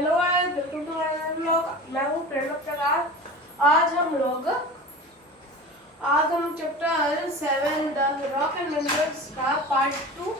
Hello guys, welcome to my vlog. मैं हूँ प्रणव प्रकाश। आज हम chapter 7 the rock and minerals का पार्ट 2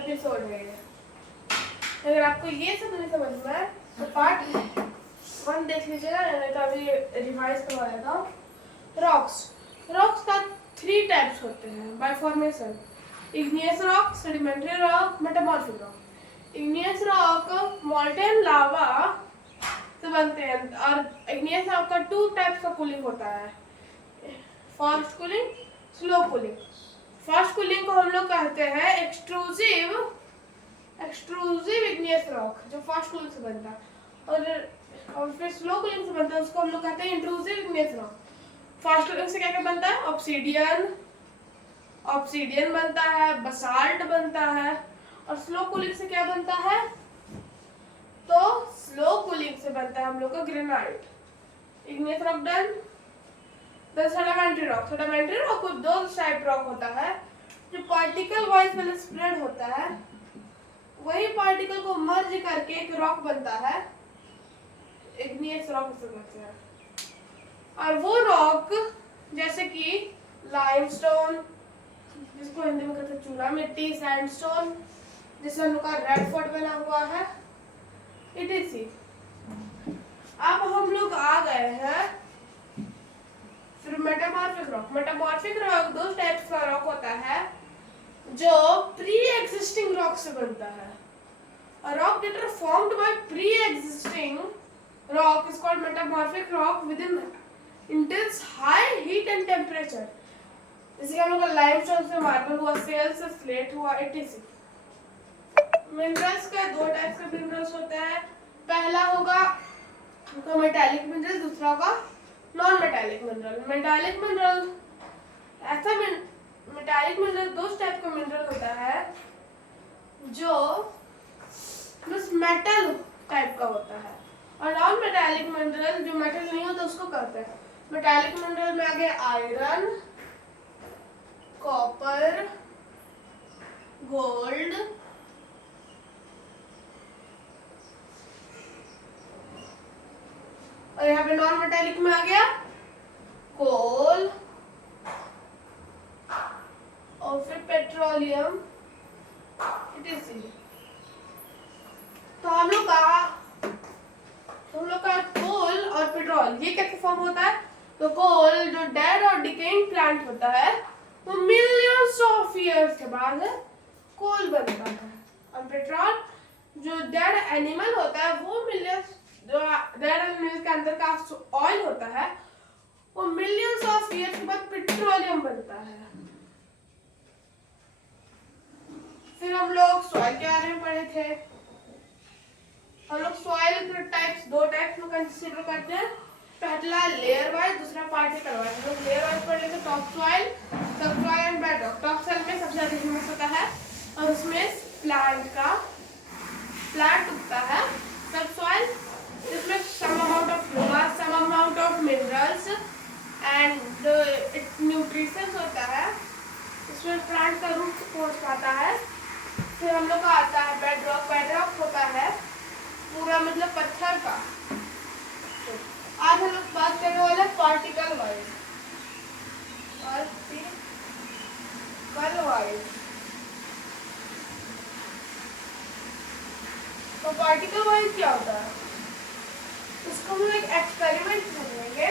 एपिसोड है। अगर आपको ये सब नहीं समझ में है तो पार्ट 1 देख लीजिएगा, नहीं तो अभी रिवाइज करवा देता हूँ। रॉक्स का 3 टाइप्स होते हैं by formation: igneous rock, sedimentary rock, metamorphic rock. Igneous rock molten lava से बनते हैं और इग्नियस रॉक का 2 टाइप्स का कूलिंग होता है: fast cooling, slow cooling. Fast cooling को हम लोग कहते हैं एक्सट्रूसिव इग्नियस रॉक, जो फास्ट कूलिंग से बनता है, और फिर स्लो कूलिंग से बनता है, उसको हम लोग कहते हैं intrusive igneous rock. Fast cooling से क्या क्या बनता है? ऑब्सीडियन बनता है, बसाल्ट बनता है। और स्लो कूलिंग से क्या बनता है? तो स्लो कूलिंग से बनता है हम लोग का granite. Igneous rock done. Sedimentary rock को 2 टाइप रॉक होता है, जो पार्टिकल वाइज में स्प्रेड होता है, वही पार्टिकल को मर्ज करके एक रॉक बनता है, इग्नियस रॉक से बनता है। और वो रॉक जैसे कि लाइमस्टोन, जिसको हिंदी में कहते हैं चूना मिट्टी, सैंडस्टोन, जिससे हम लोग का रेड फोर्ट बना हुआ है, इटीसी। अब हम लोग आ गए हैं फिर मेटामॉर्फिक रॉक 2 टाइप्स का रॉक होता है, जो प्री एग्जिस्टिंग रॉक से बनता है। A rock that are formed by pre-existing rock is called metamorphic rock within intense high heat and temperature. जैसे हम लोग का लाइमस्टोन से मार्बल हुआ, सेल से स्लेट हुआ, etc. मिनरल्स का 2 टाइप्स का मिनरल्स होता है। पहला होगा तो मेटालिक मिनरल, दूसरा होगा non metallic mineral. Metallic mineral 2 type का मिनरल होता है, जो बस मेटल टाइप का होता है, और नॉन मेटालिक मिनरल जो मेटल नहीं होता उसको कहते हैं। मेटालिक मिनरल में आगे आयरन, कॉपर, गोल्ड, और यहाँ पे नॉन मेटालिक में आ गया कोल और फिर पेट्रोलियम, इटीसी। तो हम लोग का कोल और पेट्रोल ये कैसे फॉर्म होता है? तो कोल जो डेड और डिकेइंग प्लांट होता है, वो मिलियंस ऑफ ईयर्स के बाद कोल बनता है, और पेट्रोल जो डेड एनिमल होता है, वो जो डेड एनिमल के अंदर का ऑयल होता है, वो मिलियंस ऑफ ईयर्स के बाद पेट्रोलियम बनता है। फिर हम लोग सॉइल के बारे में पढ़े थे। हम लोग सॉइल के टाइप्स 2 टाइप्स में कंसीडर करते हैं। पहला लेयर वाइज, दूसरा पार्टिकल वाइज। हम लोग लेयर वाइज पढ़ेंगे टॉप सॉइल, सब soil and bed rock. Top soil में सबसे ज्यादा ह्यूमस होता है और उसमें प्लांट उगता है। सब सॉइल इसमें some amount of humus, some amount of minerals and it nutritions होता है। इसमें प्लांट का रूट कोर्स आता है। फिर हम लोग का आता है बेड रॉक होता है पूरा मतलब पत्थर का। आज हम लोग बात करने वाले हैं पार्टिकल वाइज। तो पार्टिकल वाइज क्या होता है? इसको हम लोग एक एक्सपेरिमेंट करेंगे,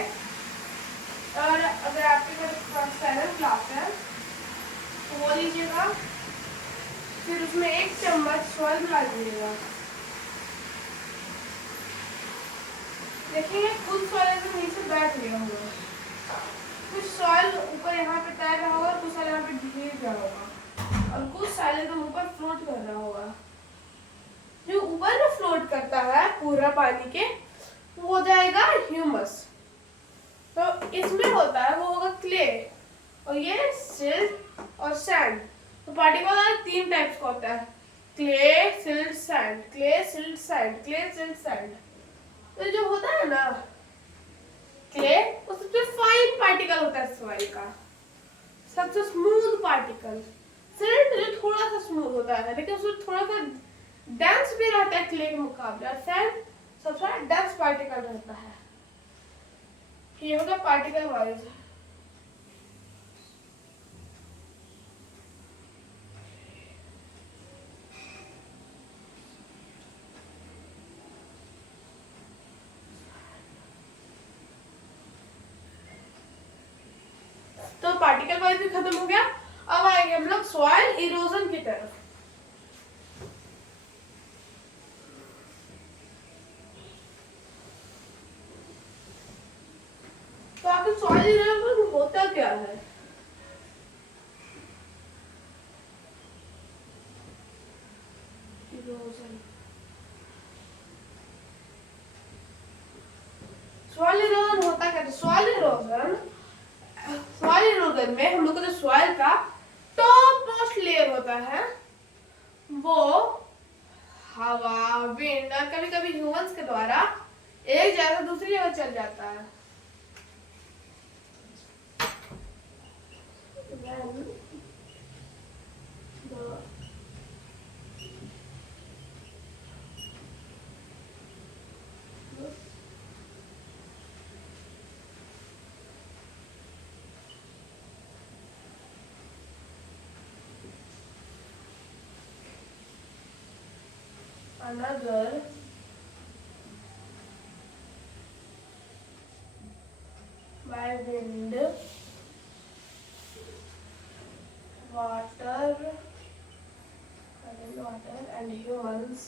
और अगर आपके पास 7 क्लास है तो वो लीजिएगा, फिर उसमें 1 चम्मच सॉइल मिला दीजिएगा। देखिए कुछ सॉइल तो नीचे बैठ गया होगा, कुछ सॉइल ऊपर यहाँ पे तैर रहा होगा, कुछ सॉइल यहाँ पे गिर रहा होगा, और कुछ सॉइल एकदम ऊपर फ्लोट कर रहा होगा। जो ऊपर में फ्लोट करता है पूरा पानी के, वो हो जाएगा ह्यूमस। तो इसमें होता है वो होगा क्ले, और ये सिल्ट और सैंड। तो पार्टिकल 3 टाइप्स का होता है: क्ले, सिल्ट, सैंड। तो जो होता है ना क्ले, वो सबसे फाइन पार्टिकल होता है सॉइल का, सबसे स्मूथ पार्टिकल। सिल्ट जो थोड़ा सा स्मूथ होता है, लेकिन उसमें थोड़ा सा डेंस भी रहता है क्ले के मुकाबले। सैंड सबसे डेंस पार्टिकल रहता है। ये होगा पार्टिकल वाइज। तो पार्टिकल वाइज भी खत्म हो गया। अब आएंगे हम लोग सॉइल इरोजन की तरफ। तो आखिर सॉइल इरोजन होता क्या है? इरोजन, सॉइल इरोजन होता क्या? सॉइल इरोजन में हम लोग का जो सॉइल का टॉप मोस्ट लेयर होता है वो हवा, विंड और कभी कभी ह्यूमंस के द्वारा एक जगह से दूसरी जगह चल जाता है। Another by wind, water and humans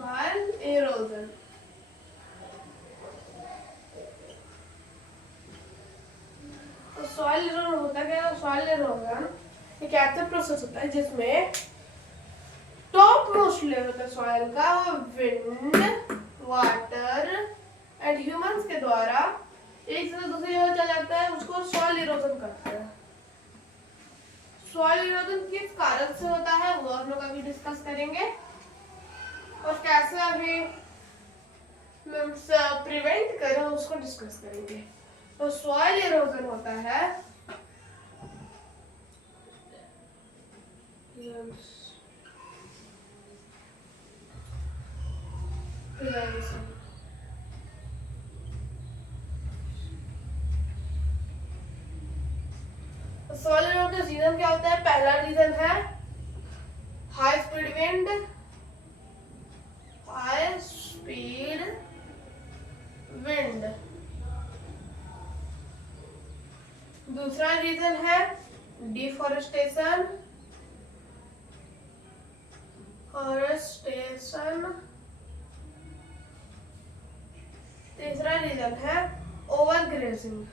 soil erosion। तो सॉइल इरोजन होता क्या है? सॉइल इरोजन एक ऐसा प्रोसेस होता है जिसमें टॉप मोस्ट लेयर होता है सॉइल का, विंड, वाटर एंड ह्यूमंस के द्वारा एक जगह दूसरी जगह चला जाता है, उसको सॉइल इरोजन कहते हैं। सॉइल इरोजन किस कारण से होता है वो हम लोग अभी डिस्कस करेंगे, और कैसे अभी प्रिवेंट करें उसको डिस्कस करेंगे। तो सॉइल इरोजन होता है सॉइल इरोजन का रीजन क्या होता है? पहला रीजन है high speed wind, high speed wind. दूसरा रीजन है डिफॉरेस्टेशन, तीसरा रीजन है ओवर ग्रेजिंग।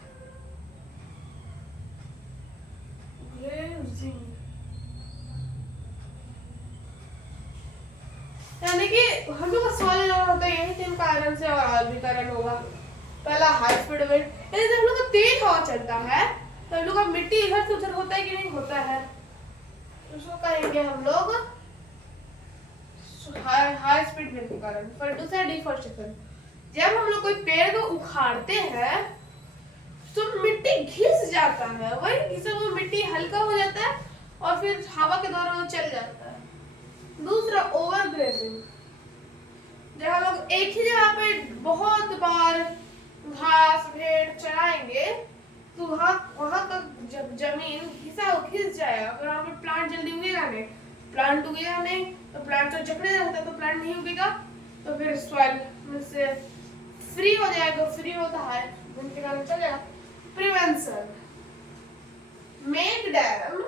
यानी कि हम लोग का सॉइल होता है यही तीन कारण से, और भी कारण होगा। पहला हाई स्पीड विंड, यानी जब हम लोग का तेज हवा चलता है तो हम लोग का मिट्टी इधर से उधर होता है कि नहीं होता है, उसको कहेंगे हम लोग हाई स्पीड विंड के कारण। फिर दूसरा डिफॉरेस्टेशन, जब हम लोग कोई पेड़ को उखाड़ते हैं तो मिट्टी घिस जाता है, वही घिसा हुआ मिट्टी हल्का हो जाता है और फिर हवा के द्वारा वो चल जाता है। दूसरा ओवर ग्रेजिंग, जब हम लोग एक ही जगह पे बहुत बार घास भेड़ चराएंगे तो वहां का जब जमीन घिस जाएगा, अगर वहां पे प्लांट जल्दी उगेगा नहीं, तो प्लांट तो जकड़े रहता है तो प्लांट नहीं उगेगा, तो फिर सॉइल में से फ्री हो जाएगा। फ्री होता है उनके कारण चलेगा। प्रिवेंशन, मेक डैम्स,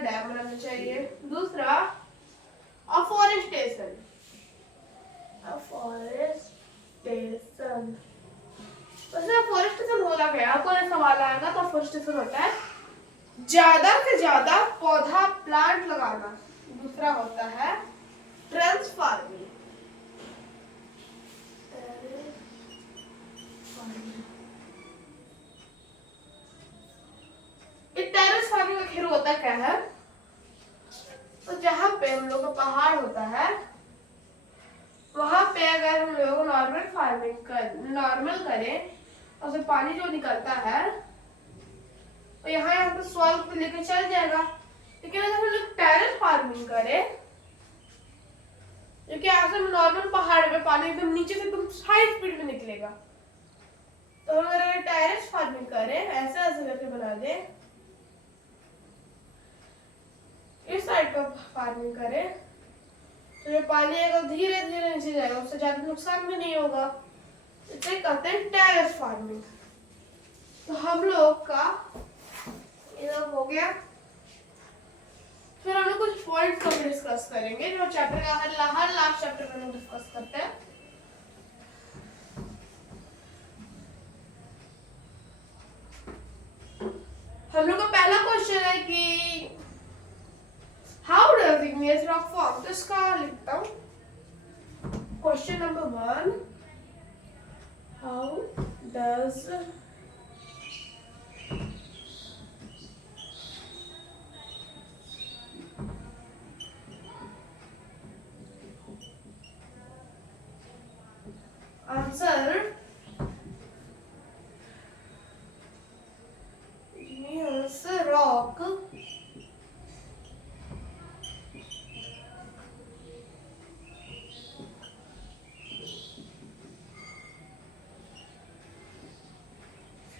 डैम बनाना चाहिए। दूसरा अफॉरेस्टेशन, फॉरेस्टेशन होला गया, आपको सवाल आएगा तो फॉरेस्टेशन होता है ज्यादा से ज्यादा पौधा प्लांट लगाना। दूसरा होता है टेरेस फार्मिंग, टेरेस फार्मिंग का खेल होता क्या है? तो जहां पे हम लोग का पहाड़ होता है, वहां पे अगर हम लोग नॉर्मल फार्मिंग नॉर्मल करें और उससे पानी जो निकलता है तो यहाँ पे सॉल्व पे लेके चल जाएगा। लेकिन अगर हम लोग टेरेस फार्मिंग करें, क्योंकि ऐसे नॉर्मल पहाड़ पे पानी एकदम नीचे से एकदम हाई स्पीड में निकलेगा, तो हम अगर टेरेस फार्मिंग करें, ऐसे ऐसे करके बना दे, इस साइड का फार्मिंग करें, तो जो पानी आएगा धीरे धीरे नीचे जाएगा, उससे ज्यादा नुकसान भी नहीं होगा। इसे कहते हैं टेरेस फार्मिंग। तो हम लोग का ये हो गया। फिर हम लोग कुछ पॉइंट्स को डिस्कस करेंगे जो चैप्टर का हर लास्ट चैप्टर में हम डिस्कस करते हैं। हम लोग का पहला क्वेश्चन है कि how does igneous rock form. तो इसका लिखता हूँ question number 1, how does answer igneous rock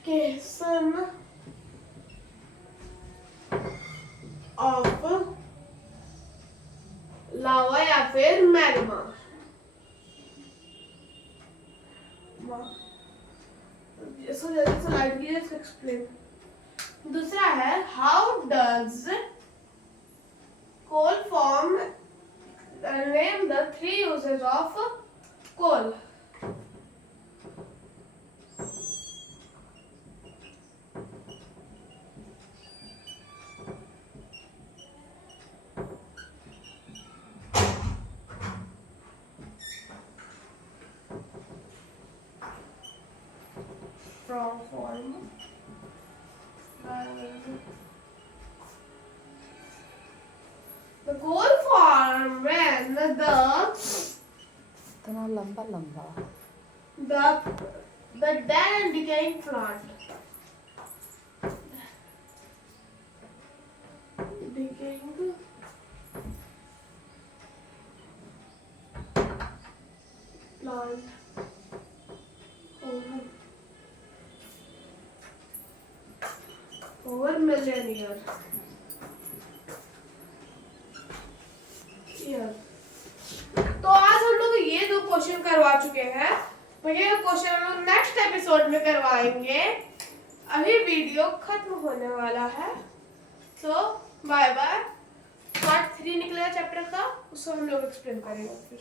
cation of लावा या फिर मैग्मा। इसको जल्दी से लाइट कीजिए, इसको एक्सप्लेन। दूसरा है how does coal form, name the 3 uses of coal. From form the coal form when the इतना लंबा लंबा the dead and decaying plant decaying plant over million years तो आज हम लोग ये 2 क्वेश्चन करवा चुके हैं। तो ये क्वेश्चन हम लोग नेक्स्ट एपिसोड में करवाएंगे। अभी वीडियो खत्म होने वाला है, तो बाय बाय। पार्ट 3 निकलेगा चैप्टर का, उसको हम लोग एक्सप्लेन करेंगे फिर।